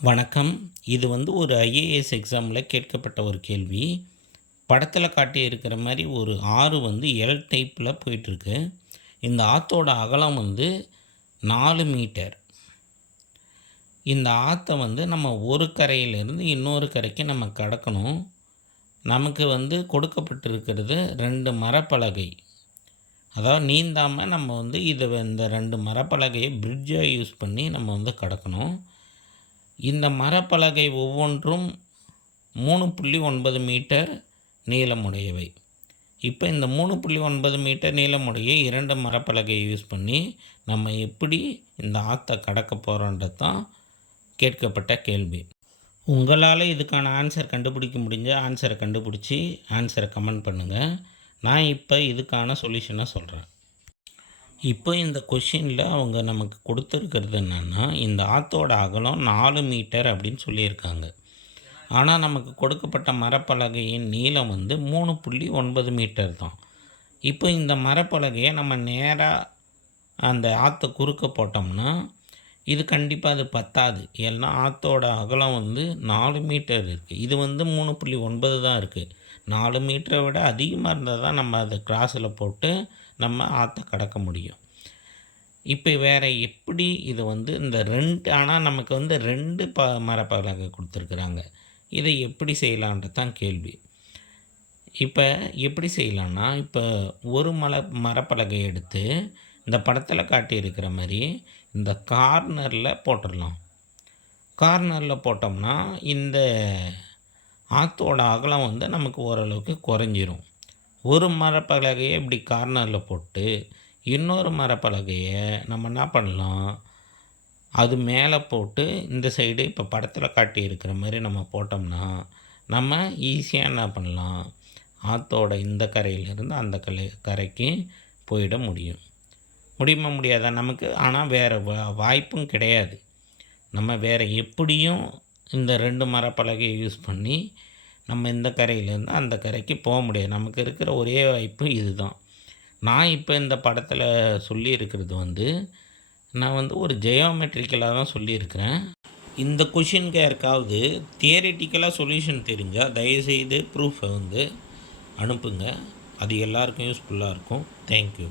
வணக்கம். இது வந்து ஒரு ஐஏஎஸ் எக்ஸாமில் கேட்கப்பட்ட ஒரு கேள்வி. படத்தில் காட்டியிருக்கிற மாதிரி ஒரு ஆறு வந்து எல் டைப்பில் போயிட்டுருக்கு. இந்த ஆற்றோட அகலம் வந்து நாலு மீட்டர். இந்த ஆற்றை வந்து நம்ம ஒரு கரையிலேருந்து இன்னொரு கரைக்கு நம்ம கடக்கணும். நமக்கு வந்து கொடுக்கப்பட்டிருக்கிறது ரெண்டு மரப்பலகை. அதாவது நீந்தாமல் நம்ம வந்து இதை இந்த ரெண்டு மரப்பலகையை பிரிட்ஜாக யூஸ் பண்ணி நம்ம வந்து கடக்கணும். இந்த மரப்பலகை ஒவ்வொன்றும் மூணு புள்ளி ஒன்பது மீட்டர் நீளமுடையவை. இப்போ இந்த மூணு புள்ளி ஒன்பது மீட்டர் நீளமுடைய இரண்டு மரப்பலகையை யூஸ் பண்ணி நம்ம எப்படி இந்த ஆற்றை கடக்க போகிறோன்றது தான் கேட்கப்பட்ட கேள்வி. உங்களால் இதுக்கான ஆன்சர் கண்டுபிடிக்க முடிஞ்ச ஆன்சரை கண்டுபிடிச்சி ஆன்சரை கமெண்ட் பண்ணுங்கள் நான் இப்போ இதுக்கான சொல்யூஷனை சொல்கிறேன் இப்போ இந்த கொஷினில் அவங்க நமக்கு கொடுத்துருக்கிறது என்னென்னா இந்த ஆற்றோட அகலம் நாலு மீட்டர் அப்படின்னு சொல்லியிருக்காங்க. ஆனால் நமக்கு கொடுக்கப்பட்ட மரப்பலகையின் நீளம் வந்து மூணு புள்ளி ஒன்பது மீட்டர் தான். இப்போ இந்த மரப்பலகையை நம்ம நேராக அந்த ஆற்றை குறுக்க போட்டோம்னா இது கண்டிப்பாக அது பத்தாது. ஏன்னா ஆற்றோட அகலம் வந்து நாலு மீட்டர் இருக்குது இது வந்து மூணு புள்ளி ஒன்பது தான் இருக்குது நாலு மீட்டரை விட அதிகமாக இருந்தால் தான் நம்ம அதை கிராஸில் போட்டு நம்ம ஆற்றை கடக்க முடியும். இப்போ வேறு எப்படி இது வந்து இந்த ரெண்டு ஆனால் நமக்கு வந்து ரெண்டு ப மரப்பலகை கொடுத்துருக்குறாங்க. இதை எப்படி செய்யலான்றது தான் கேள்வி. இப்போ எப்படி செய்யலான்னா இப்போ ஒரு மலை மரப்பலகை எடுத்து இந்த படத்தில் காட்டியிருக்கிற மாதிரி இந்த கார்னரில் போட்டுடலாம் கார்னரில் போட்டோம்னா இந்த ஆற்றோட அகலம் வந்து நமக்கு ஓரளவுக்கு குறைஞ்சிரும். ஒரு மரப்பலகையை இப்படி கார்னரில் போட்டு இன்னொரு மரப்பலகையை நம்ம என்ன பண்ணலாம்? அது மேலே போட்டு இந்த சைடு இப்போ படத்தில் காட்டி இருக்கிற மாதிரி நம்ம போட்டோம்னா நம்ம ஈஸியாக என்ன பண்ணலாம்? ஆற்றோட இந்த கரையிலேருந்து அந்த கரை கரைக்கு போயிட முடியும். முடியுமா முடியாதா நமக்கு? ஆனால் வேறு வாய்ப்பும் கிடையாது. நம்ம வேறு எப்படியும் இந்த ரெண்டு மரப்பலகையை யூஸ் பண்ணி நம்ம இந்த கரையிலேருந்து அந்த கரைக்கு போக முடியாது. நமக்கு இருக்கிற ஒரே வாய்ப்பு இதுதான். நான் இப்போ இந்த படத்தில் சொல்லியிருக்கிறது வந்து நான் வந்து ஒரு ஜெயோமெட்ரிக்கலாக தான் சொல்லியிருக்கிறேன். இந்த கொஷினுக்கு யாருக்காவது தியரிட்டிக்கலாக சொல்யூஷன் தெரிஞ்சால் தயவுசெய்து ப்ரூஃபை வந்து அனுப்புங்க. அது எல்லாருக்கும் யூஸ்ஃபுல்லாக இருக்கும். தேங்க்யூ